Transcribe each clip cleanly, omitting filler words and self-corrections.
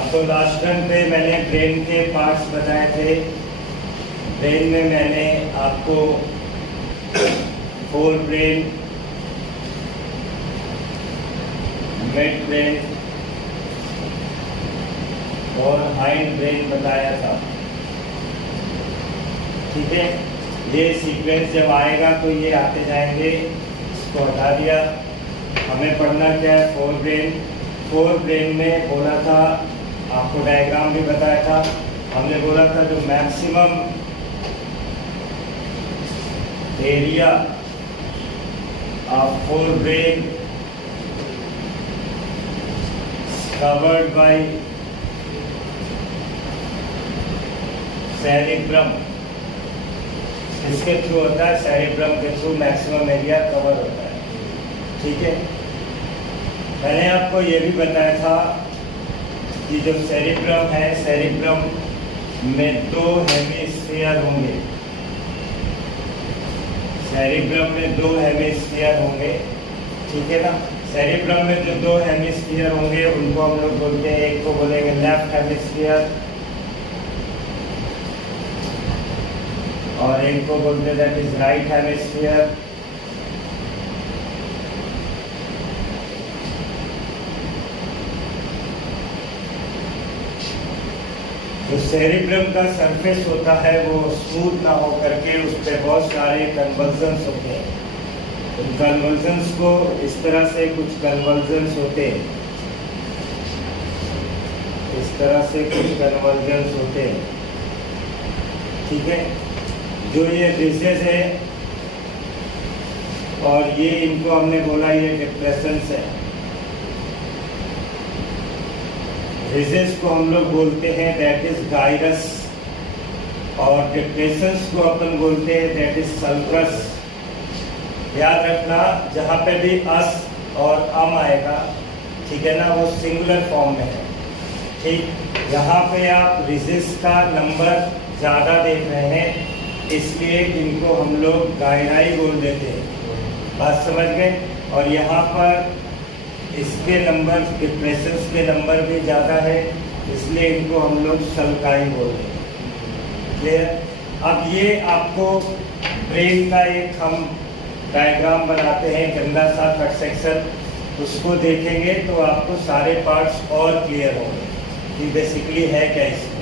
आपको last term पे मैंने ब्रेन के पार्ट्स बताए थे। ब्रेन में मैंने आपको फोर ब्रेन, मिड ब्रेन और हाइंड ब्रेन बताया था। ठीक है, ये सीक्वेंस जब आएगा तो ये आते जाएंगे। इसको हटा दिया। हमें पढ़ना क्या है? Fore brain. फोर ब्रेन में बोला था, आपको डायग्राम भी बताया था। हमने बोला था जो maximum area of fore brain covered by cerebrum, इसके थ्रू होता है। सेरिब्रम के थ्रू मैक्सिमम एरिया कवर होता है। ठीक है, मैंने आपको ये भी बताया था कि जो सेरिब्रम है, सेरिब्रम में दो हेमिस्फीयर होंगे। सेरिब्रम में दो हेमिस्फीयर होंगे। ठीक है ना। सेरिब्रम में जो दो हेमिस्फीयर होंगे उनको हम लोग बोलते हैं, एक को बोलेंगे लेफ्ट हेमिस्फीयर और एक को बोलते हैं दैट इज राइट हेमिस्फीयर। जो सेरिब्रम का सरफेस होता है वो स्मूथ ना हो करके उस पर बहुत सारे कन्वर्जन्स होते हैं। उन कन्वर्जन्स को इस तरह से, कुछ कन्वर्जन्स होते हैं, इस तरह से कुछ कन्वर्जन्स होते हैं। ठीक है, जो ये डिजीज है और ये इनको हमने बोला ये डिप्रेशंस है। डिजीज को हम लोग बोलते हैं दैट इज गायरस और डिप्रेशंस को अपन बोलते हैं दैट इज सल्फरस। याद रखना, जहाँ पे भी अस और अम आएगा, ठीक है ना, वो सिंगुलर फॉर्म में है। ठीक, यहाँ पे आप डिजीज का नंबर ज़्यादा देख रहे हैं, इसलिए इनको हम लोग गायराई बोल देते हैं। बात समझ गए? और यहाँ पर इसके नंबर, डिप्रेशंस के नंबर भी ज़्यादा है, इसलिए इनको हम लोग सल्काई बोलते हैं। क्लियर? अब ये आपको ब्रेन का एक हम डायग्राम बनाते हैं, गंदा सा कट सेक्शन, उसको देखेंगे तो आपको सारे पार्ट्स और क्लियर होंगे कि बेसिकली है क्या इसमें।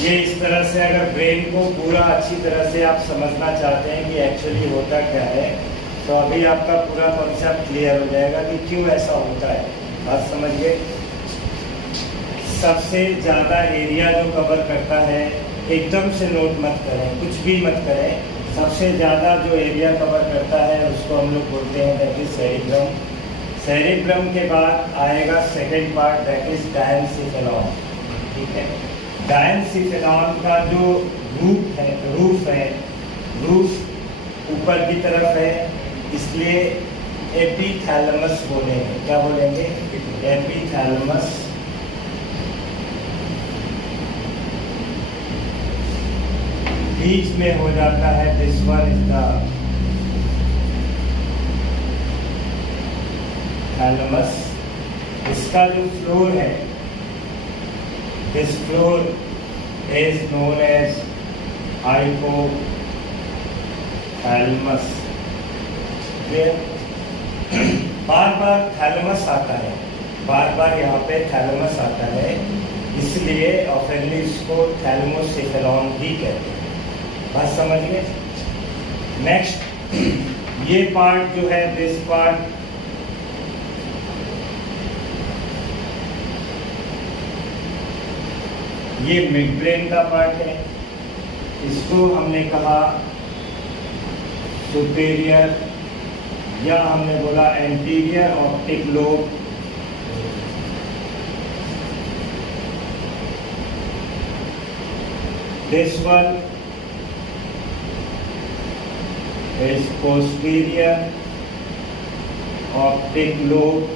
ये इस तरह से, अगर ब्रेन को पूरा अच्छी तरह से आप समझना चाहते हैं कि एक्चुअली होता क्या है, तो अभी आपका पूरा कॉन्सेप्ट क्लियर हो जाएगा कि क्यों ऐसा होता है। बात समझिए। सबसे ज़्यादा एरिया जो कवर करता है, एकदम से नोट मत करें, कुछ भी मत करें, सबसे ज़्यादा जो एरिया कवर करता है उसको हम लोग बोलते हैं दैट इज सेरिब्रम। सेरिब्रम के बाद आएगा सेकेंड पार्ट दैट इज डायनसिफेलॉन। ठीक है, डायनसिफेलॉन का जो रूफ ऊपर की तरफ है, इसलिए एपिथैलेमस बोलेंगे। क्या बोलेंगे? एपिथैलेमस। बीच में हो जाता है this one is the thalamus. इसका जो फ्लोर है, this floor is known as hypothalamus. बार बार थैलेमस आता है, बार बार यहाँ पे थैलेमस आता है, इसलिए ऑफेनली इसको थैलेमोसेफेलॉन भी कहते हैं। बात समझ गए? नेक्स्ट, ये पार्ट जो है, दिस पार्ट, ये मिड ब्रेन का पार्ट है। इसको हमने कहा सुपेरियर, या हमने बोला anterior optic lobe. This one is posterior optic lobe।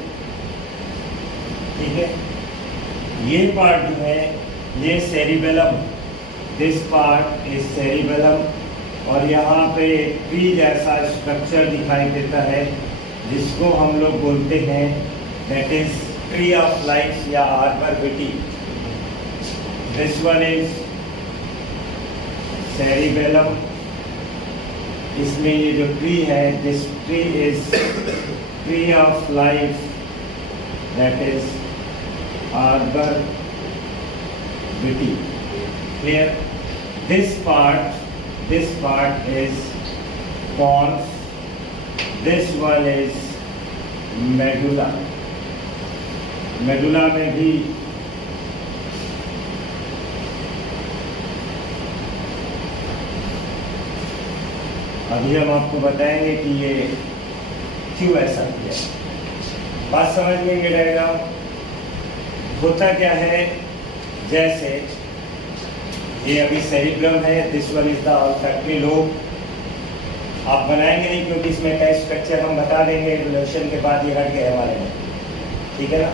ठीक है, ये पार्ट जो है ये cerebellum, this part is cerebellum, और यहाँ पे एक ट्री जैसा स्ट्रक्चर दिखाई देता है जिसको हम लोग बोलते हैं that is tree of life या arbor vitae. This one is cerebellum. इसमें ये जो ट्री है, this tree is tree of life that is arbor vitae. Clear? This part is pons, this one is medulla। Medulla में भी अभी हम आपको बताएंगे कि ये क्यों ऐसा किया। बात समझ में डायग्राम होता क्या है? जैसे ये अभी सेरिब्रम है, this one is the olfactory lobe. आप बनाएंगे नहीं क्योंकि इसमें कई स्ट्रक्चर हम बता देंगे रिलेशन के बाद, ये हट गए हमारे में। ठीक है ना?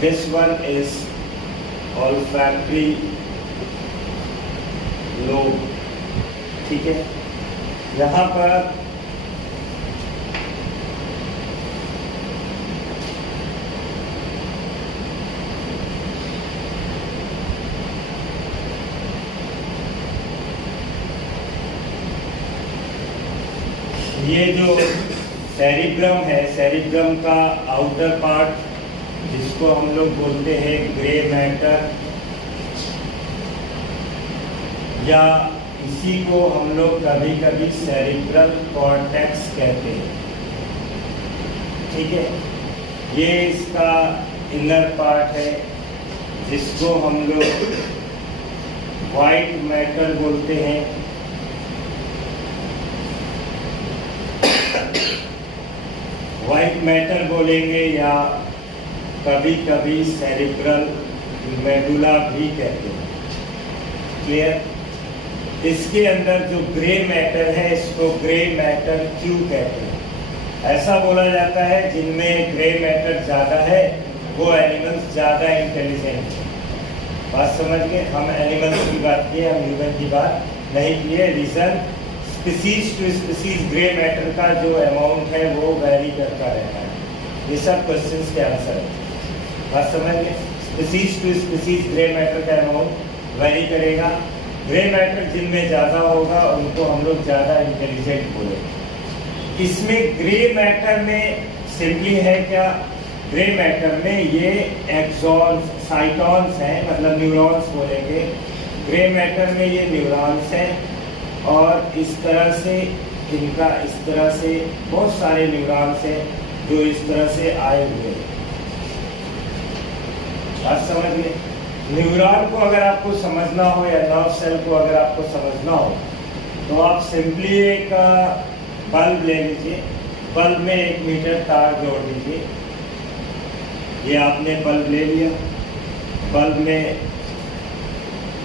This one is olfactory lobe. ठीक है, यहाँ पर ये जो सेरिब्रम है, सेरिब्रम का आउटर पार्ट जिसको हम लोग बोलते हैं ग्रे मैटर, या इसी को हम लोग कभी कभी सेरिब्रल कॉर्टेक्स कहते हैं। ठीक है, ये इसका इनर पार्ट है जिसको हम लोग वाइट मैटर बोलते हैं। वाइट मैटर बोलेंगे या कभी कभी सेरिब्रल मेडुला भी कहते हैं। क्लियर? इसके अंदर जो ग्रे मैटर है इसको ग्रे मैटर क्यों कहते हैं? ऐसा बोला जाता है जिनमें ग्रे मैटर ज़्यादा है वो एनिमल्स ज़्यादा इंटेलिजेंट है। बात समझ गए? हम एनिमल्स की बात किए, हम ह्यूमन की बात नहीं की है। Reason species to species grey matter का जो अमाउंट है वो वैरी करता रहता है। ये सब क्वेश्चंस के आंसर है। बात समझ गए? Species to species grey matter का अमाउंट वैरी करेगा। ग्रे मैटर जिनमें ज़्यादा होगा उनको हम लोग ज़्यादा इंटेलिजेंट बोलेंगे। इसमें ग्रे मैटर में सिंपली है क्या? ग्रे मैटर में ये एक्सॉन्स, साइटॉन्स हैं, मतलब न्यूरॉन्स बोलेंगे। ग्रे मैटर में ये न्यूरॉन्स हैं और इस तरह से जिनका इस तरह से बहुत सारे न्यूरॉन्स हैं जो इस तरह से आए हुए हैं। बात समझ में? न्यूरॉन को अगर आपको समझना हो या नर्व सेल को अगर आपको समझना हो तो आप सिंपली एक बल्ब ले लीजिए, बल्ब में 1 मीटर तार जोड़ दीजिए। ये आपने बल्ब ले लिया, बल्ब में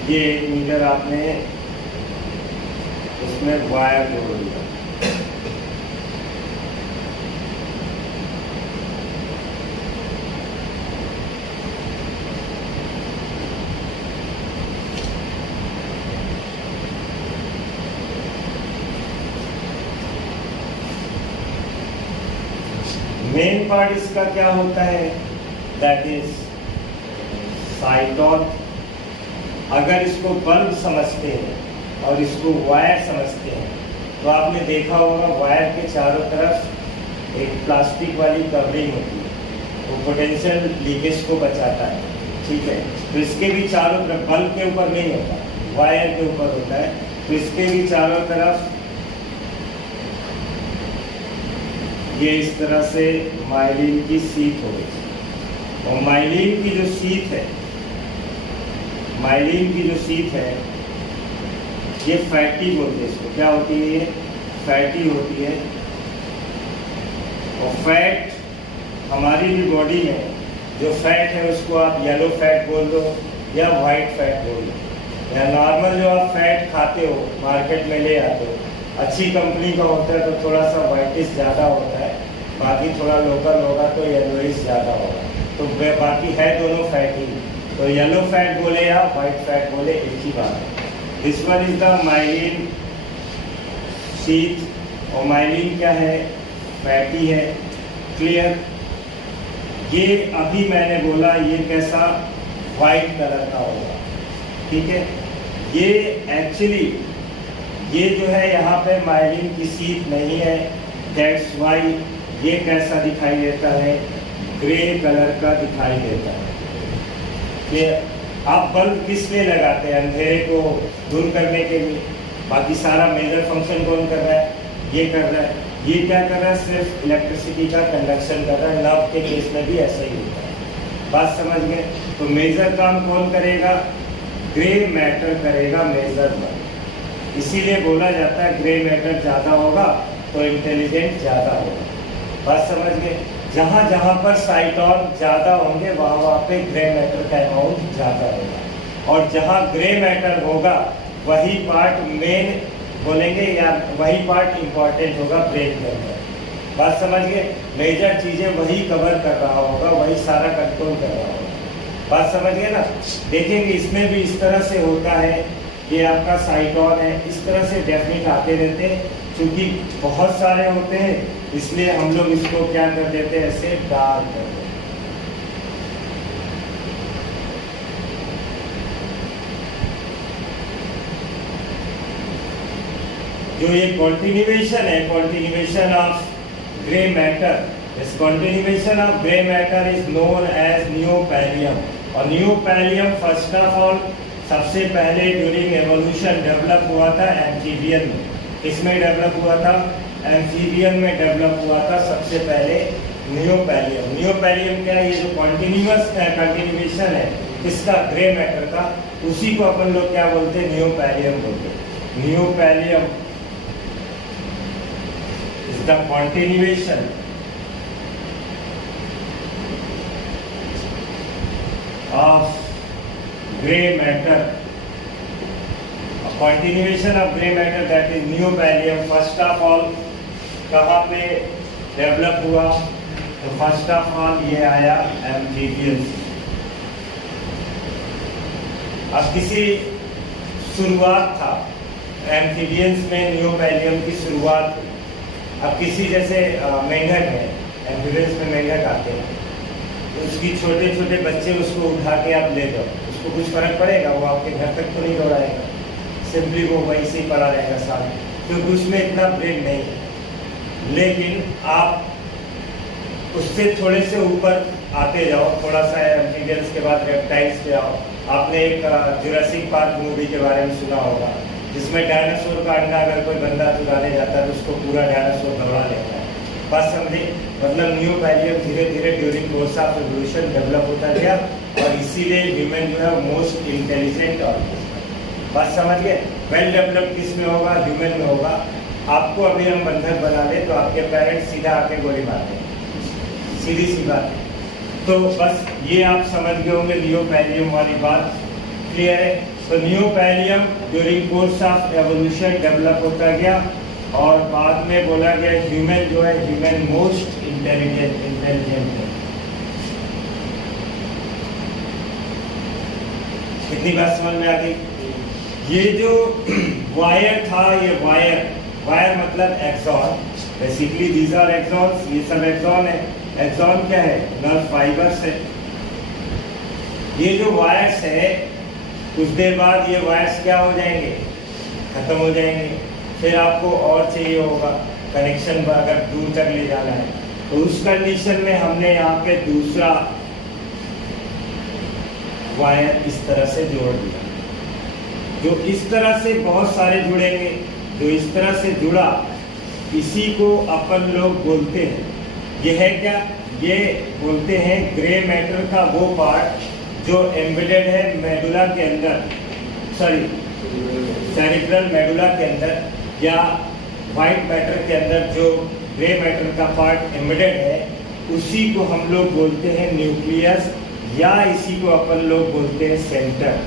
ये 1 मीटर आपने उसमें वायर जोड़ दिया। मेन पार्ट इसका क्या होता है? That is साइटोन। अगर इसको बल्ब समझते हैं और इसको वायर समझते हैं तो आपने देखा होगा वायर के चारों तरफ एक प्लास्टिक वाली कवरिंग होती है, वो पोटेंशियल लीकेज को बचाता है, ठीक है। तो इसके भी चारों तरफ, बल्ब के ऊपर नहीं होता, वायर के ऊपर होता है, तो इसके भी चारों तरफ ये इस तरह से माइलिन की सीट हो गई। और माइलिन की जो सीट है, माइलिन की जो सीट है ये फैटी बोलते हैं इसको। क्या होती है? ये फैटी होती है। और फैट हमारी भी बॉडी में जो फैट है उसको आप येलो फैट बोल दो या वाइट फैट बोल दो, या नॉर्मल जो आप फैट खाते हो मार्केट में ले आते हो, अच्छी कंपनी का होता है तो थोड़ा सा वाइटिश ज़्यादा होता है, बाकी थोड़ा लोकल होगा तो येलोइश ज़्यादा होगा। तो बाकी है दोनों फैट ही, तो येलो फैट बोले या वाइट फैट बोले एक ही बात है। This one is the myelin sheath. और माइलिन क्या है? फैटी है। क्लियर? ये अभी मैंने बोला ये कैसा? वाइट कलर का होगा, ठीक है। ये एक्चुअली ये जो है यहाँ पे माइलिन की शीथ नहीं है, दैट्स वाई ये कैसा दिखाई देता है? ग्रे कलर का दिखाई देता है। ये आप बल्ब किस लिए लगाते हैं? अंधेरे को दूर करने के लिए। बाकी सारा मेजर फंक्शन कौन कर रहा है? ये कर रहा है। ये क्या कर रहा है? सिर्फ इलेक्ट्रिसिटी का कंडक्शन कर रहा है। नर्व के केस में भी ऐसा ही होता है। बात समझ गए? तो मेजर काम कौन करेगा? ग्रे मैटर करेगा मेजर वर्क। इसीलिए बोला जाता है ग्रे मैटर ज़्यादा होगा तो इंटेलिजेंट ज़्यादा होगा। बात समझ गए? जहाँ जहाँ पर साइटोन ज़्यादा होंगे वहाँ पे ग्रे मैटर का अमाउंट ज़्यादा होगा। और जहाँ ग्रे मैटर होगा वही पार्ट मेन बोलेंगे या वही पार्ट इम्पॉर्टेंट होगा ब्रेन के अंदर। बात समझ गए? मेजर चीज़ें वही कवर कर रहा होगा, वही सारा कंट्रोल कर रहा होगा। बात समझ गए ना? देखेंगे इसमें भी इस तरह से होता है। ये आपका साइटोन है, इस तरह से डेफिनेट आते रहते हैं। क्योंकि बहुत सारे होते हैं इसलिए हम लोग इसको क्या कर देते हैं? ऐसे डार्क कर देते हैं। जो ये कॉन्टिन्यूएशन है, continuation of grey matter, this continuation of grey matter is known as neopallium. और न्यूपैलियम फर्स्ट ऑफ ऑल सबसे पहले ड्यूरिंग एवोल्यूशन डेवलप हुआ था एम्फीबियन में। किसमें डेवलप हुआ था? एम्फीबियन में डेवलप हुआ था सबसे पहले न्यूपैलियम। न्यूपैलियम क्या है? ये जो कॉन्टिन्यूअस कंटिन्यूएशन है किसका? ग्रे मैटर का, उसी को अपन लोग क्या बोलते हैं? न्यूपैलियम बोलते हैं। Neopallium is the continuation of grey matter, continuation of gray matter, that is neopallium. First of all कहाँ पे डेवलप हुआ? तो फर्स्ट ऑफ ऑल ये आया एम्फीबियन। अब किसी शुरुआत था एम्फीबियंस में, न्यूपैलियम की शुरुआत हुई। अब किसी जैसे मेंढक है, एम्फीबियंस में मेंढक आते हैं, तो उसकी छोटे छोटे बच्चे उसको उठा के आप ले जाओ, उसको कुछ फर्क पड़ेगा? वो आपके घर तक तो नहीं दौड़ाएगा, सिंपली वो वैसे ही पड़ा रहेगा साथ, क्योंकि उसमें इतना ब्रेन नहीं है। लेकिन आप उससे थोड़े से ऊपर आते जाओ, थोड़ा सा एम्फीबियंस के बाद रेप्टाइल्स पे आओ। आपने एक जुरासिक पार्क मूवी के बारे में सुना होगा, जिसमें डायनासोर का अंडा अगर कोई बंदा चुराने जाता है तो उसको पूरा डायनासोर दौड़ा लेता है। बस समझे, मतलब न्यू पैलियम धीरे धीरे during course of evolution develop होता गया और इसीलिए ह्यूमन जो है मोस्ट इंटेलिजेंट ऑर्गेनिज्म। बात समझ गए? वेल डेवलप्ड किस में होगा? ह्यूमन में होगा। आपको अभी हम बंधक बना ले तो आपके पेरेंट्स सीधा आके गोली मार देंगे, सीधी सी बात है। तो बस ये आप समझ गए होंगे न्यू पैलियम वाली बात, क्लियर है? तो new pallium during course of evolution develop होता गया और बाद में बोला गया ह्यूमन जो है ह्यूमन मोस्ट इंटेलिजेंट है। कितनी बात समझ में आ गई? ये जो वायर था, ये वायर मतलब axon, basically these are axons, ये सब एक्सॉन है। एक्सॉन क्या है? नर्व फाइबर्स है। ये जो वायर्स है कुछ देर बाद ये वायर्स क्या हो जाएंगे? खत्म हो जाएंगे। फिर आपको और चाहिए होगा कनेक्शन, अगर दूर तक ले जाना है तो उस कंडीशन में हमने यहाँ पे दूसरा वायर इस तरह से जोड़ दिया। जो इस तरह से बहुत सारे जुड़ेंगे, जो इस तरह से जुड़ा इसी को अपन लोग बोलते हैं, ये है क्या? ये बोलते हैं ग्रे मैटर का वो पार्ट जो एम्बेडेड है मेडुला के अंदर, सॉरी सेरिब्रल मेडुला के अंदर या वाइट मैटर के अंदर जो ग्रे मैटर का पार्ट एम्बेडेड है, उसी को हम लोग बोलते हैं न्यूक्लियस या इसी को अपन लोग बोलते हैं सेंटर।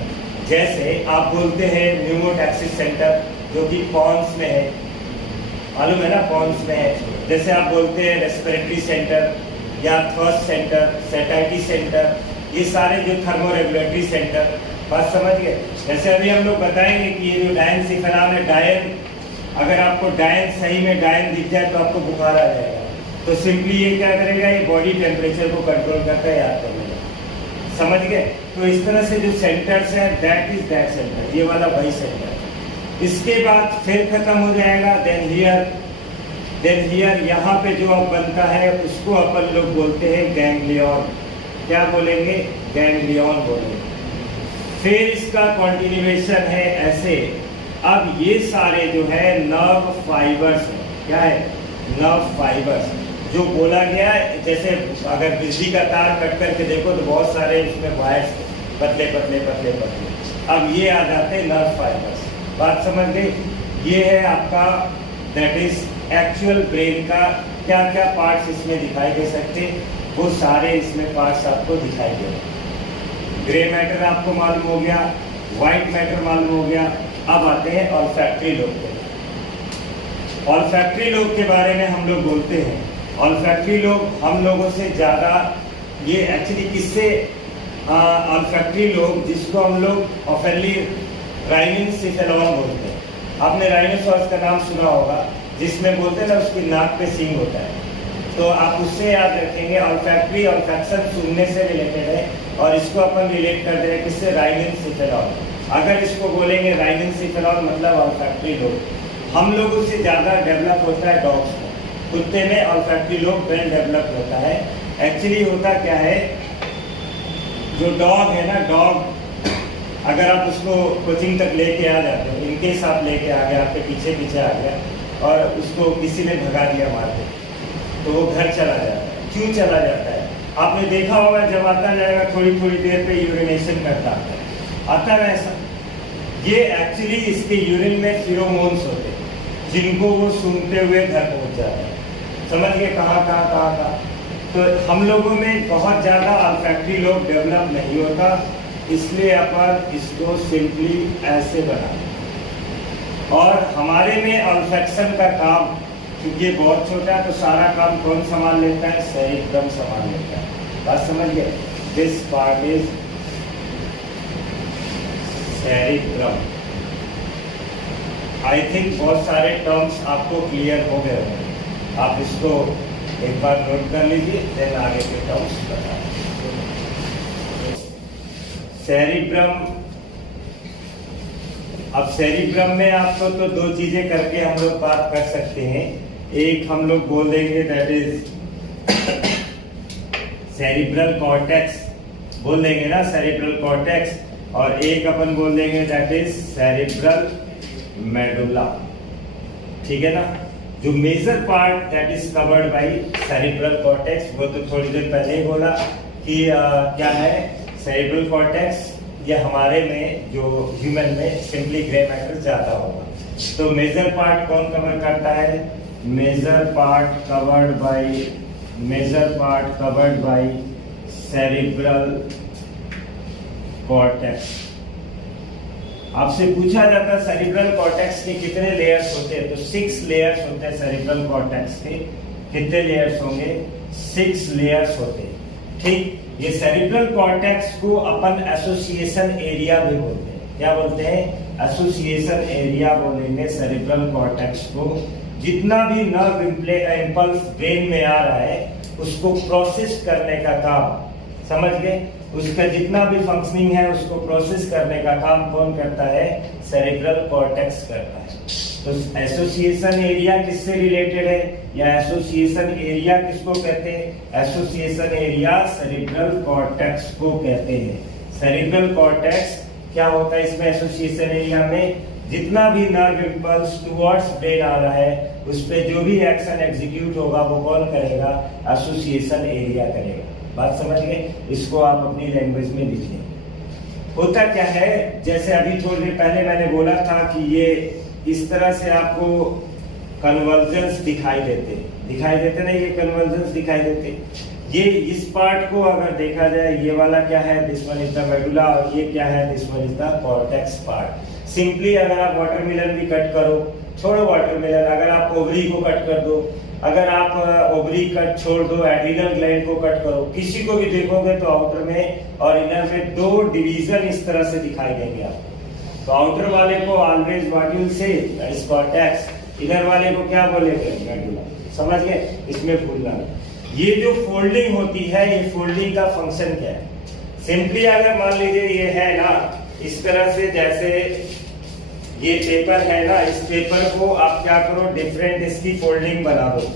जैसे आप बोलते हैं न्यूमोटैक्सिस सेंटर जो कि पॉन्स में है, मालूम है ना, पॉन्स में है। जैसे आप बोलते हैं रेस्पिरेटरी सेंटर या थर्स्ट सेंटर, सैटाइटी सेंटर, ये सारे जो थर्मो रेगुलेटरी सेंटर, बात समझ गए? जैसे अभी हम लोग बताएंगे कि ये जो डायनसिफेरॉन है, डायन, अगर आपको डायन सही में डायन दिख जाए तो आपको बुखार आ जाएगा। तो सिंपली ये क्या करेगा? ये बॉडी टेम्परेचर को कंट्रोल करता है, याद कर लेगा। समझ गए? तो इस तरह से जो सेंटर्स है दैट इज दैट सेंटर, ये वाला वही सेंटर। इसके बाद फिर खत्म हो जाएगा, देन हियर यहाँ पे जो अब बनता है उसको अपन लोग बोलते हैं गैंग्लियन। क्या बोलेंगे? गैंग्लियन बोलेंगे। फिर इसका कंटिन्यूएशन है ऐसे। अब ये सारे जो है नर्व फाइबर्स है, क्या है? नर्व फाइबर्स जो बोला गया है, जैसे अगर बिजली का तार कट करके देखो तो बहुत सारे इसमें वायर्स पतले पतले पतले पतले। अब ये आ जाते हैं नर्व फाइबर्स। बात समझ गई? ये है आपका दैट इज एक्चुअल ब्रेन का क्या क्या पार्ट्स इसमें दिखाई दे सकते, वो सारे इसमें पार्ट्स आपको दिखाई दे। ग्रे मैटर आपको मालूम हो गया, व्हाइट मैटर मालूम हो गया। अब आते हैं ऑल्फैक्टरी लोब पे। ऑल्फैक्टरी लोब के बारे में हम लोग बोलते हैं। ऑल्फैक्टरी लोब हम लोगों से ज़्यादा, ये एक्चुअली किससे ऑल्फैक्टरी लोब, जिसको हम लोग ऑफेनली राइनिनसेफेलॉन बोलते हैं। आपने राइनोसॉरस का नाम सुना होगा, जिसमें बोलते हैं ना उसकी नाक पे सींग होता है, तो आप उससे याद रखेंगे। ऑल्फैक्टरी ऑल्फैक्शन सुनने से रिलेटेड है और इसको अपन रिलेट कर दे रहे किससे? राइनिनसेफेलॉन। अगर इसको बोलेंगे राइनिनसेफेलॉन मतलब ऑल्फैक्टरी लोब हम लोगों से ज़्यादा डेवलप होता है डॉग्स में। कुत्ते में ऑल्फैक्टरी लोब वेल डेवलप होता है। एक्चुअली होता क्या है, जो डॉग है ना, डॉग अगर आप उसको कोचिंग तक लेके आ जाते हो, इनकेस आप लेके आ गए, आपके पीछे पीछे आ गया और उसको किसी ने भगा दिया मार के, तो वो घर चला जाता है। क्यों चला जाता है? आपने देखा होगा जब आता जाएगा थोड़ी थोड़ी देर पे यूरिनेशन करता है, आता है ऐसा। ये एक्चुअली इसके यूरिन में फिरोमोन्स होते हैं जिनको वो सूंघते हुए घर पहुंच जाता है। समझ गए? कहाँ। तो हम लोगों में बहुत ज़्यादा ऑल्फैक्टरी लोब डेवलप नहीं होता, इसलिए अपन इसको सिंपली ऐसे बना। और हमारे में ऑल्फैक्शन का काम, क्योंकि ये बहुत छोटा है तो सारा काम कौन संभाल लेता है? सेरिब्रम संभाल लेता है। बात समझ गए? This part is cerebrum. I think बहुत सारे टर्म्स आपको क्लियर हो गए होंगे। आप इसको एक बार नोट कर लीजिए, देन आगे के टर्म्स बताएं। सेरिब्रम, अब सेरिब्रम में आपको तो दो चीजें करके हम लोग बात कर सकते हैं। एक हम लोग बोल देंगे दैट इज सेरिब्रल कॉर्टेक्स, बोल देंगे ना सेरिब्रल कॉर्टेक्स, और एक अपन बोल देंगे दैट इज सेरिब्रल मेडुला, ठीक है ना। जो major part that is covered by cerebral cortex, वो तो थोड़ी देर पहले ही बोला कि क्या है सेरिब्रल कॉर्टेक्स, ये हमारे में जो ह्यूमन में सिंपली ग्रे मैटर ज्यादा होगा। तो मेजर पार्ट कौन कवर करता है? Major part covered by cerebral cortex. आपसे पूछा जाता है सेरिब्रल कॉर्टेक्स के कितने लेयर्स होते हैं, तो 6 लेयर्स होते हैं सेरिब्रल कॉर्टेक्स के। कितने लेयर्स होंगे? 6 लेयर्स होते हैं, ठीक। ये सेरिब्रल कॉर्टेक्स को अपन एसोसिएशन एरिया भी बोलते हैं। क्या बोलते हैं? एसोसिएशन एरिया बोलेंगे सेरिब्रल कॉर्टेक्स को। जितना भी नर्व इंपल्स ब्रेन में आ रहा है उसको प्रोसेस करने का काम, समझ गए, उसका जितना भी फंक्शनिंग है उसको प्रोसेस करने का काम कौन करता है? सेरिब्रल कॉर्टेक्स करता है। तो एसोसिएशन एरिया किससे रिलेटेड है, या एसोसिएशन एरिया किसको कहते हैं? एसोसिएशन एरिया सेरिब्रल कॉर्टेक्स को कहते हैं। सेरिब्रल कॉर्टेक्स क्या होता है इसमें? एसोसिएशन एरिया में जितना भी नर्व इंपल्स टुवर्ड्स ब्रेन आ रहा है उस पे जो भी एक्शन एग्जीक्यूट होगा वो कौन करेगा? एसोसिएशन एरिया करेगा। बात समझ गए? इसको आप अपनी लैंग्वेज में लिखिए। होता क्या है, जैसे अभी थोड़ी देर पहले मैंने बोला था कि ये इस तरह से आपको कन्वर्जेंस दिखाई देते ना, ये कन्वर्जेंस दिखाई देते। ये इस पार्ट को अगर देखा जाए, ये वाला क्या है? This one is the medulla, और ये क्या है? This one is the cortex part. Simply अगर आप वाटरमेलन भी कट करो, छोड़ो वाटरमेलन, अगर आप ओवरी को कट कर दो, अगर आप ओवरी कट छोड़ दो, एड्रिनल ग्लैंड को कट करो, किसी को भी देखोगे तो आउटर में और इनर में 2 डिवीजन इस तरह से दिखाई देंगे आपको। तो आउटर वाले को ऑलवेज व्हाट यू से इज कॉर्टेक्स, इनर वाले को क्या बोलेंगे? मेडुला। समझ गए? इसमें भूलना। ये जो फोल्डिंग होती है, ये फोल्डिंग का फंक्शन क्या है? सिंपली अगर मान लीजिए ये है ना इस तरह से, जैसे ये पेपर है ना, इस पेपर को आप क्या करो? डिफरेंट इसकी फोल्डिंग बना दो।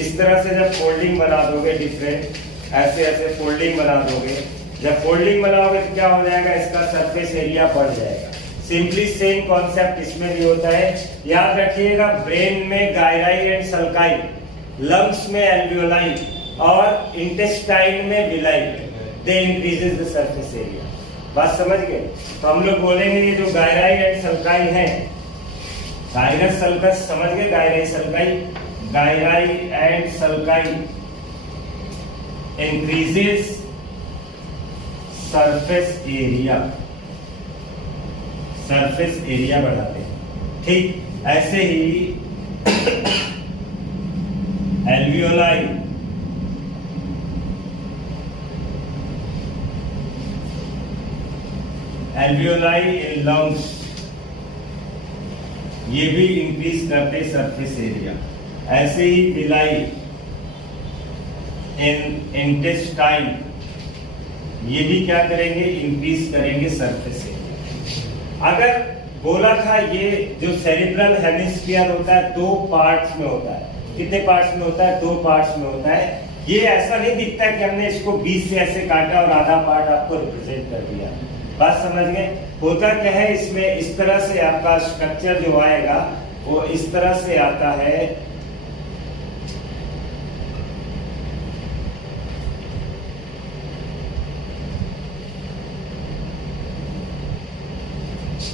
इस तरह से जब फोल्डिंग बना दोगे, डिफरेंट ऐसे ऐसे फोल्डिंग बना दोगे, जब फोल्डिंग बनाओगे तो क्या हो जाएगा? इसका सरफेस एरिया बढ़ जाएगा। सिंपली सेम कॉन्सेप्ट इसमें भी होता है। याद रखिएगा, ब्रेन में गायराई एंड सल्काई, लंग्स में एल्वियोलाई और इंटेस्टाइन में villi, they increases the surface area. बात समझ गए? तो हम लोग बोलेंगे ये जो गायराई एंड सल्काई है, गायरस सल्कस, समझ गए? Gyri sulci, gyri and sulci increases surface area, surface area बढ़ाते हैं, ठीक। ऐसे ही एल्वियोलाई, एल्वियोलाई इन लंग्स, ये भी इंक्रीज करते सरफेस एरिया। ऐसे ही विलाई इन इंटेस्टाइन, ये भी क्या करेंगे? इंक्रीज करेंगे सरफेस एरिया। अगर बोला था ये जो सेरिब्रल हेमिस्फीयर होता है 2 पार्ट्स में होता है। कितने पार्ट्स में होता है? 2 पार्ट्स में होता है। ये ऐसा नहीं दिखता कि हमने इसको 20 से ऐसे काटा और आधा पार्ट आपको रिप्रेजेंट कर दिया। बात समझ गए? होता क्या है इसमें, इस तरह से आपका स्ट्रक्चर जो आएगा वो इस तरह से आता है।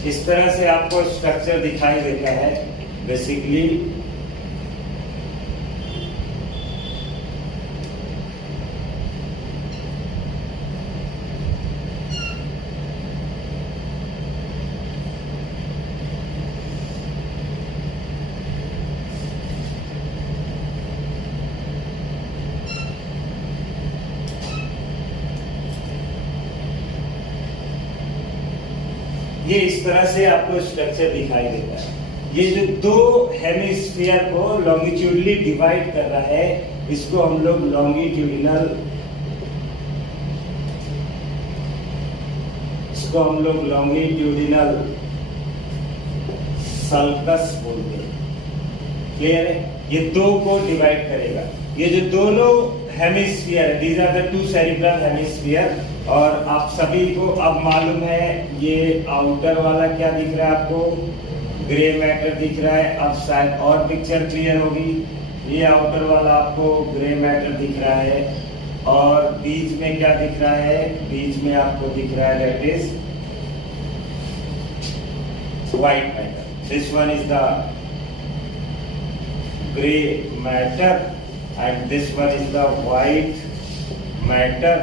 इस तरह से आपको स्ट्रक्चर दिखाई देता है बेसिकली। ये इस तरह से आपको स्ट्रक्चर दिखाई देता है। ये जो 2 हेमिस्फीयर को लॉन्गिट्यूडली डिवाइड कर रहा है, इसको हम लोग लॉन्गिट्यूडिनल, इसको हम लोग लॉन्गिट्यूडिनल सल्कस बोलते हैं। क्लियर है? ये 2 को डिवाइड करेगा। ये जो दोनों hemisphere, these are the 2 cerebral hemisphere, और आप सभी को अब मालूम है ये आउटर वाला क्या दिख रहा है आपको? ग्रे मैटर दिख रहा है। अब शायद और पिक्चर क्लियर होगी। ये आउटर वाला आपको ग्रे मैटर दिख रहा है और बीच में क्या दिख रहा है, बीच में आपको दिख रहा है that is white matter. This one is the grey matter and this one is the white matter.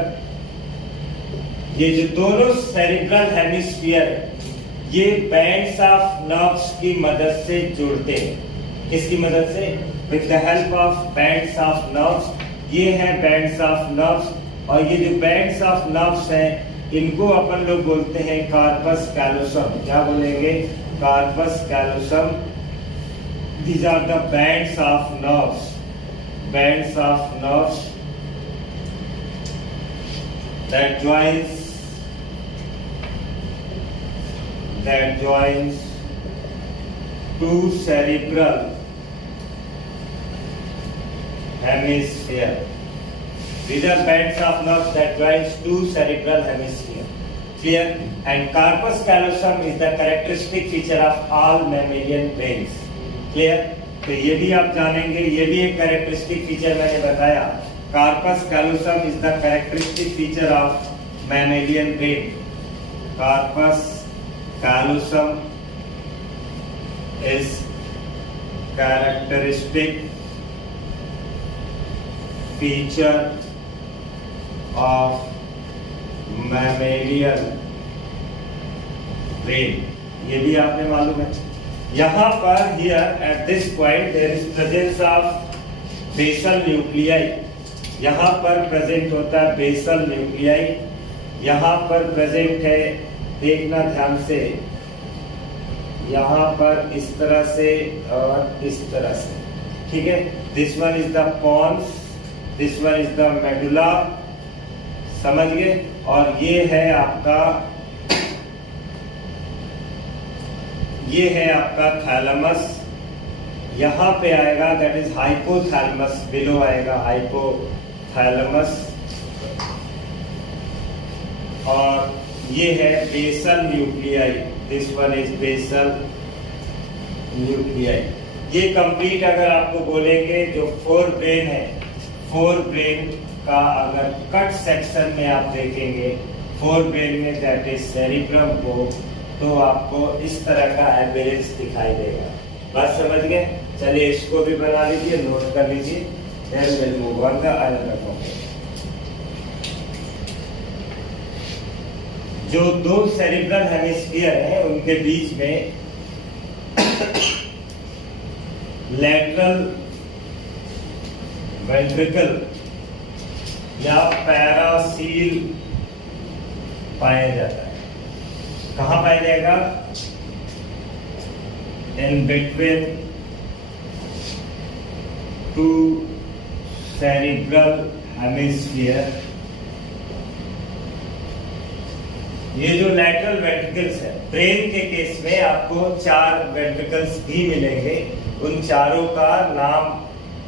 ये जो दोनों सेरिब्रल हेमिस्फीयर है ये बैंड्स ऑफ नर्व्स की मदद से जुड़ते हैं। किसकी मदद से? With the help of bands of nerves. ये है बैंड्स ऑफ नर्व्स और ये जो बैंड्स ऑफ नर्व्स हैं इनको अपन लोग बोलते हैं कार्पस कैलोसम। क्या बोलेंगे? Corpus callosum. These are the bands of nerves, bands of nerves that joins two cerebral hemisphere. These are bands of nerves that joins two cerebral hemisphere. Clear? And corpus callosum is the characteristic feature of all mammalian brains. Clear? तो ये भी आप जानेंगे, ये भी एक characteristic feature मैंने बताया। Corpus callosum is the characteristic feature of mammalian brain. Corpus callosum is characteristic feature of mammalian brain. ये भी आपने मालूम है। यहाँ पर here at this point there is presence of basal nuclei. यहाँ पर प्रेजेंट होता है बेसल न्यूक्लियाई। यहाँ पर प्रेजेंट है, देखना ध्यान से, यहाँ पर इस तरह से और इस तरह से। ठीक है, this one is the pons, this one is the medulla. समझ गए? और ये है आपका थैलेमस। यहाँ पे आएगा दैट इज हाइपोथैलेमस, बिलो आएगा हाइपोथैलेमस। और ये है basal nuclei, this one is basal nuclei. ये कंप्लीट अगर आपको बोलेंगे जो फोर ब्रेन है, फोर ब्रेन का अगर कट सेक्शन में आप देखेंगे फोर ब्रेन में दैट इज सेरिब्रम को, तो आपको इस तरह का एवरेज दिखाई देगा। बात समझ गए? चलिए इसको भी बना लीजिए, नोट कर लीजिए। Then we'll move on the another topic. जो दो सेरिब्रल हेमिस्फीयर हैं उनके बीच में लैटरल वेंट्रिकल या पैरासील पाया जाता है। कहाँ पाया जाएगा? In between two cerebral hemisphere. ये जो लैटरल वेंट्रिकल्स है, ब्रेन के केस में आपको 4 वेंट्रिकल्स भी मिलेंगे। उन चारों का नाम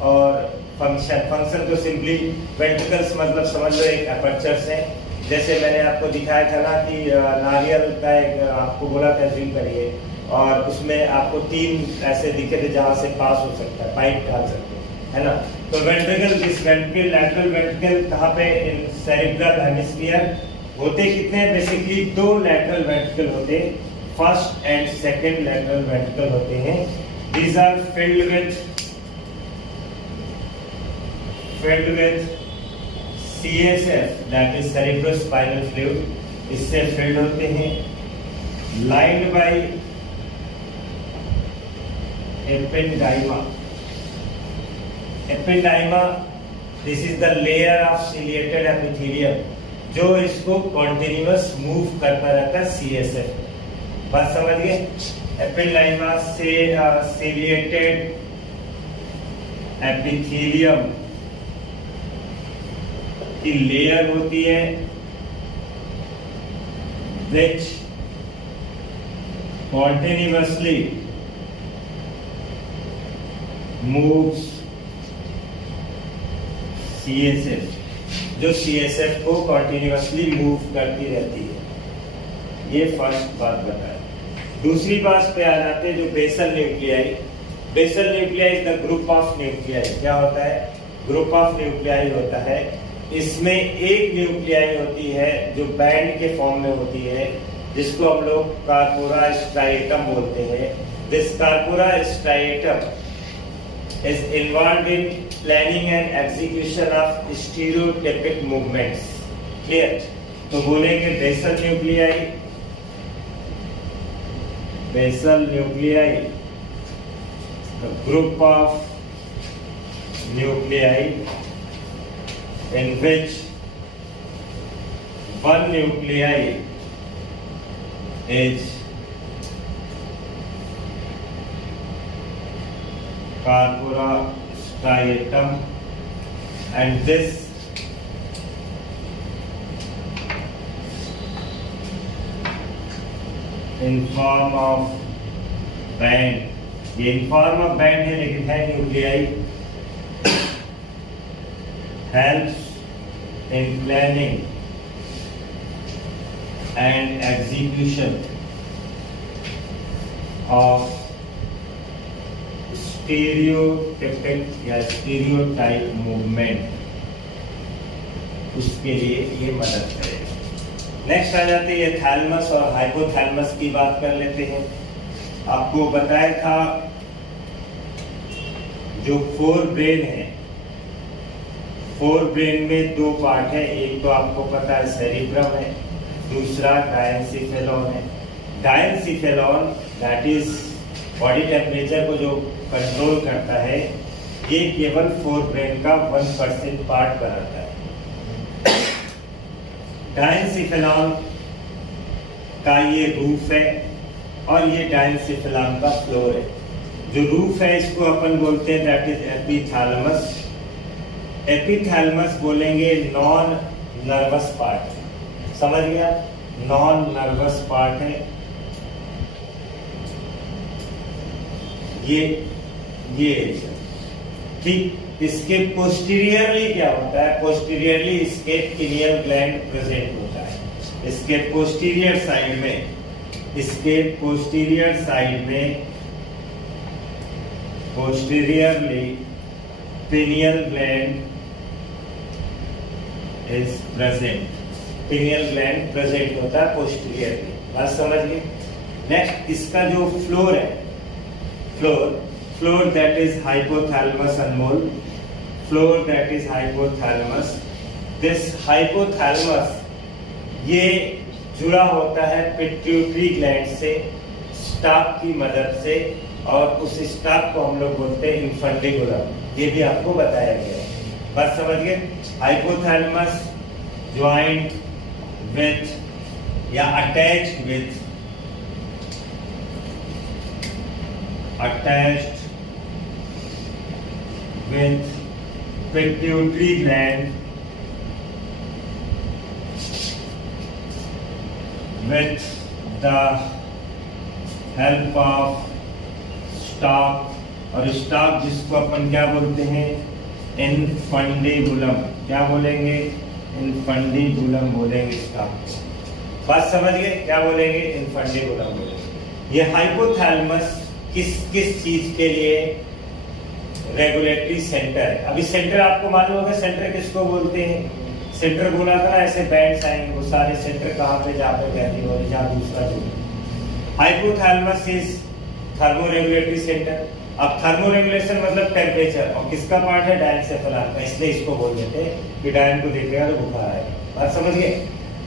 और फंक्शन तो सिंपली वेंट्रिकल्स मतलब समझ लो एक अपर्चर्स है। जैसे मैंने आपको दिखाया था ना कि नारियल का एक आपको बोला था ड्रिंक करिए, और उसमें आपको 3 ऐसे दिखे थे जहाँ से पास हो सकता है, पाइप डाल सकते हैं, है ना। तो ventricle, this ventricle, lateral ventricle कहाँ पे? In cerebral hemisphere. होते कितने हैं? बेसिकली 2 लैटरल वेंट्रिकल होते हैं, first and second lateral ventricle होते हैं। These are filled with CSF, that is cerebrospinal fluid, इससे फिल्ड होते हैं। Lined by ependyma. Ependyma, this is the layer of ciliated epithelium जो इसको कॉन्टिन्यूअस मूव करता रहता है CSF। बात समझ गए? एपेंडाइमा से सिलिएटेड एपिथेलियम की लेयर होती है which continuously moves CSF, जो CSF को continuously मूव करती रहती है। ये फर्स्ट बात बताए। दूसरी बात पे आ जाते हैं जो basal nuclei. Basal nuclei is the group of nuclei. क्या होता है? ग्रुप ऑफ न्यूक्लियाई होता है। इसमें एक न्यूक्लियाई होती है जो बैंड के फॉर्म में होती है, जिसको हम लोग कार्पोरा स्ट्राइटम बोलते हैं। This corpora striatum is involved in planning and execution of stereotypic movements. Clear? तो बोलेंगे basal nuclei, basal nuclei, group of nuclei in which one nuclei is corpora striatum, and this in form of band। ये in form of band है लेकिन है nuclei. helps in planning and execution of stereotypic या stereotype movement, उसके लिए ये मदद करेगा। नेक्स्ट आ जाते हैं थैलमस और हाइपोथैलमस की बात कर लेते हैं। आपको बताया था जो फोर ब्रेन है, फोर ब्रेन में दो पार्ट है। एक तो आपको पता है सेरिब्रम है, दूसरा डायनसिफेलॉन है। डायनसिफेलॉन दैट इज बॉडी टेम्परेचर को जो कंट्रोल करता है, ये केवल फोर ब्रेन का 1% पार्ट बनाता है। डायनसिफेलॉन का ये रूफ है और ये डायनसिफेलॉन का फ्लोर है। जो रूफ है इसको अपन बोलते हैं दैट इज एपिथैलेमस। एपिथैलेमस बोलेंगे नॉन नर्वस पार्ट। समझ गया? नॉन नर्वस पार्ट है ये ठीक। इसके पोस्टीरियरली क्या होता है? पोस्टीरियरली इसके पिनियल ग्लैंड प्रेजेंट होता है। इसके पोस्टीरियर साइड में, इसके पोस्टीरियर साइड में posteriorly pineal gland is present. Pineal gland present होता है पोस्टीरियरली। बात समझ गए? नेक्स्ट इसका जो फ्लोर है, floor that is hypothalamus Anmol. Floor that is hypothalamus. This hypothalamus ये जुड़ा होता है पिट्यूटरी ग्लैंड से स्टाफ की मदद से, और उस स्टाफ को हम लोग बोलते हैं इन्फंडिबुलम। ये भी आपको बताया गया है। बात समझ गए? हाइपोथैलेमस ज्वाइंट विथ या attached with pituitary gland with the help of stalk, और स्टॉक जिसको अपन क्या बोलते हैं? इनफंडिबुलम। क्या बोलेंगे? इनफंडिबुलम बोलेंगे स्टॉक। बात समझ गए? क्या बोलेंगे? इनफंडिबुलम बोलेंगे। ये हाइपोथैलेमस किस चीज के लिए रेगुलेटरी सेंटर है। अभी सेंटर आपको मालूम होगा, सेंटर किसको बोलते हैं? सेंटर बोला था ना, ऐसे बैंड्स आएंगे, वो सारे सेंटर कहाँ पे जहाँ पे गैली और जहाँ दूसरा जो हाइपोथैलेमस इज थर्मोरेगुलेटरी सेंटर। अब थर्मोरेगुलेशन मतलब टेम्परेचर, और किसका पार्ट है? डायनसेफेलॉन का। इसलिए इसको बोल देते हैं कि डायन को देखेगा तो बुखार है। बात समझ गए?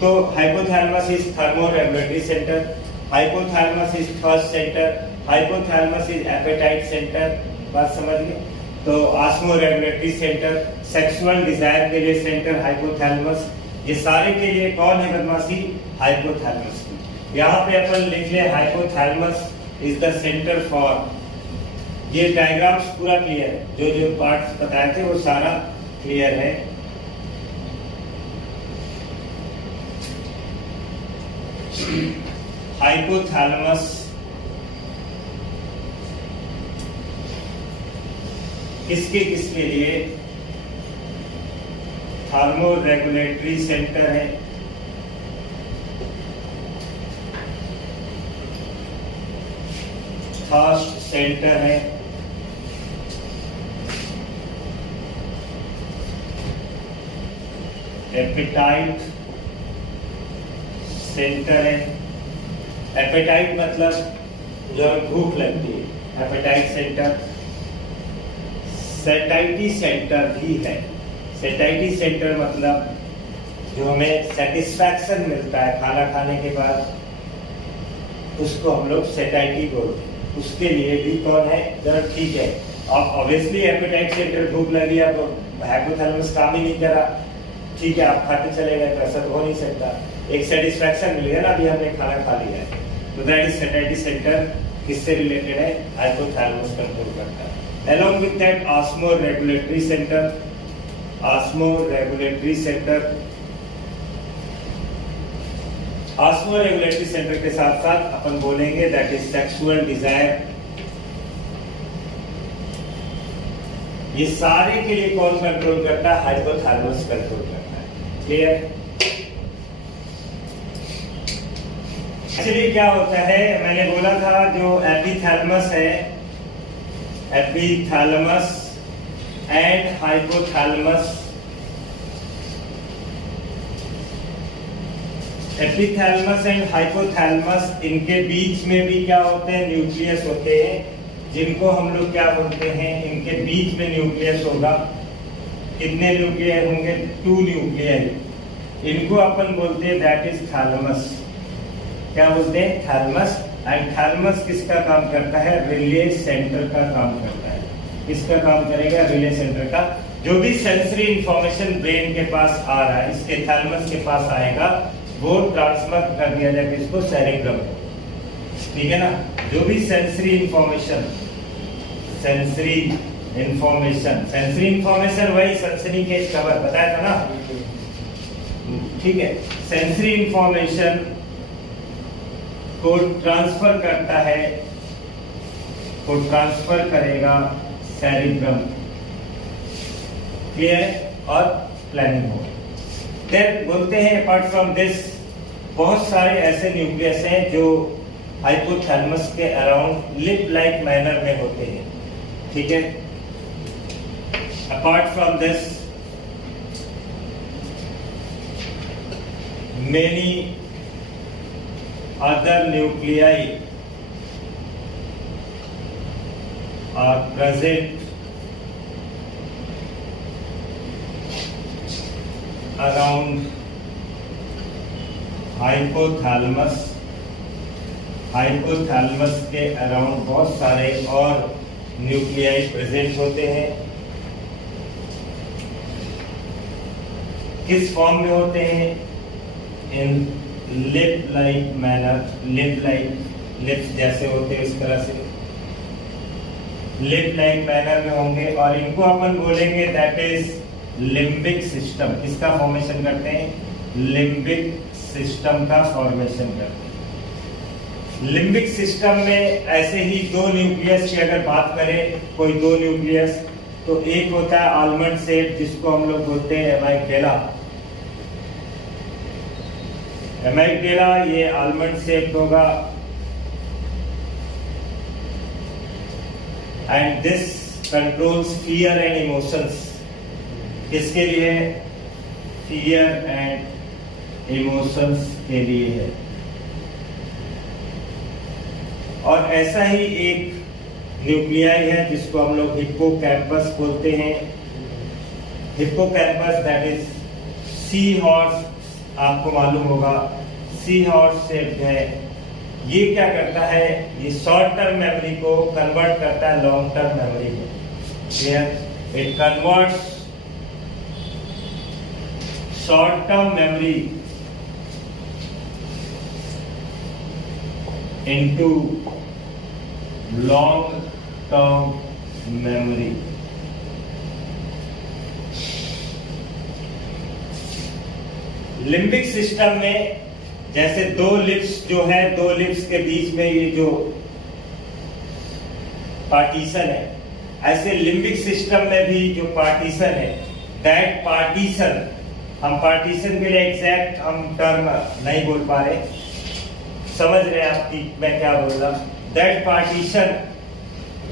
तो hypothalamus is thermoregulatory centre, hypothalamus is thirst centre, hypothalamus is appetite centre. बात समझ गए? तो ऑस्मोरेगुलेटरी सेंटर, सेक्सुअल डिजायर के लिए सेंटर हाइपोथैलेमस। ये सारे के लिए कौन है बदमाशी? हाइपोथैलेमस। यहाँ पे अपन लिख ले hypothalamus is the centre for. ये डायग्राम्स पूरा क्लियर है, जो जो पार्ट्स बताए थे वो सारा क्लियर है। हाइपोथैलेमस किसके लिए? थर्मोरेगुलेटरी सेंटर है, थर्स्ट सेंटर है, एपेटाइट सेंटर है। एपेटाइट मतलब जो भूख लगती है, एपेटाइट सेंटर। सेटाइटी सेंटर भी है। सेटाइटी सेंटर मतलब जो हमें सेटिस्फैक्शन मिलता है खाना खाने के बाद, उसको हम लोग सेटाइटी बोलते हैं। उसके लिए भी कौन है, जरा ठीक है। अब ऑब्वियसली एपेटाइट सेंटर भूख लगी है तो हाइपोथैलेमस काम ही नहीं करा, ठीक है आप खाते चले गए, तो ऐसा तो हो नहीं सकता। एक सेटिस्फैक्शन मिल गया ना, अभी हमने खाना खा लिया है, तो दैट इज सेटाइटी सेंटर। किससे रिलेटेड है, हाइपोथैलेमस कंट्रोल करता है। Along with that osmo regulatory centre, osmo regulatory centre. Osmo regulatory centre के साथ साथ अपन बोलेंगे दैट इज सेक्सुअल डिजायर। ये सारे के लिए कौन कंट्रोल करता है, हाइपोथैलेमस कंट्रोल करता है। क्लियर? एक्चुअली क्या होता है, मैंने बोला था जो एपिथैलेमस है, epithalamus and hypothalamus, epithalamus and hypothalamus, इनके बीच में भी क्या होते हैं, न्यूक्लियस होते हैं, जिनको हम लोग क्या बोलते हैं, इनके बीच में न्यूक्लियस होगा। कितने न्यूक्लियर होंगे, 2 न्यूक्लियर। इनको अपन बोलते हैं दैट इज थैलेमस। क्या बोलते हैं, थैलेमस। एंड थैलेमस किसका काम करता है, रिले सेंटर का काम करता है। किसका काम करेगा, रिले सेंटर का। जो भी सेंसरी इंफॉर्मेशन ब्रेन के पास आ रहा है, इसके थैलेमस के पास आएगा, वो ट्रांसफर कर दिया जाएगा इसको सेरेब्रम को, ठीक है ना। जो भी सेंसरी इंफॉर्मेशन, सेंसरी इंफॉर्मेशन वही सनसनी केस कवर बताया था ना, ठीक है। सेंसरी इंफॉर्मेशन को ट्रांसफर करता है, को ट्रांसफर करेगा सेरेब्रम, क्लियर, और प्लानिंग हो। देन बोलते हैं अपार्ट फ्रॉम दिस, बहुत सारे ऐसे न्यूक्लियस हैं जो हाइपोथैलेमस के अराउंड लिप लाइक मैनर में होते हैं, ठीक है। Apart from this many other nuclei are present around hypothalamus। Hypothalamus के अराउंड बहुत सारे और न्यूक्लियाई प्रेजेंट होते हैं। किस फॉर्म में होते हैं, in lip like manner, lip like, lips जैसे होते हैं इस तरह से लिप लाइक मैनर में होंगे। और इनको अपन बोलेंगे दैट इज लिम्बिक सिस्टम। किसका फॉर्मेशन करते हैं, लिम्बिक सिस्टम का फॉर्मेशन करते हैं। लिम्बिक सिस्टम में ऐसे ही 2 न्यूक्लियस की अगर बात करें, कोई 2 न्यूक्लियस, तो एक होता है आलमंड शेप, जिसको हम लोग बोलते हैं एमाइगडाला। एमाइगडाला ये आलमंड शेप होगा, and this controls fear and emotions. किसके लिए, फियर एंड इमोशंस के लिए है। और ऐसा ही एक न्यूक्लियाई है जिसको हम लोग हिप्पोकैम्पस बोलते हैं। Hippocampus that is sea horse, आपको मालूम होगा सी हॉर्स शेप है। ये क्या करता है, ये शॉर्ट टर्म मेमोरी को कन्वर्ट करता है लॉन्ग टर्म मेमोरी में। Clear, it converts short term memory into long term memory. Limbic system में जैसे 2 लिप्स जो है, 2 लिप्स के बीच में ये जो पार्टीशन है, ऐसे लिम्बिक सिस्टम में भी जो पार्टीशन है, दैट पार्टीशन, हम पार्टीशन के लिए एग्जैक्ट हम टर्म नहीं बोल पा रहे, समझ रहे हैं आपकी मैं क्या बोल रहा, दैट पार्टीशन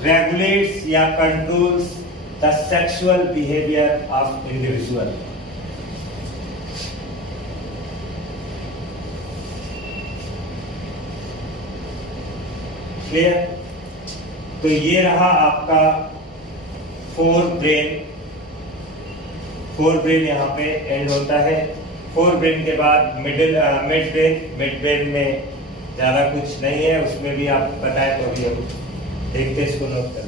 regulates या controls the sexual behavior of individual. Clear? तो ये रहा आपका फोर ब्रेन यहाँ पे एंड होता है। फोर ब्रेन के बाद मिड ब्रेन में ज्यादा कुछ नहीं है, उसमें भी आप पता है तो अभी हम देखते इसको नोट कर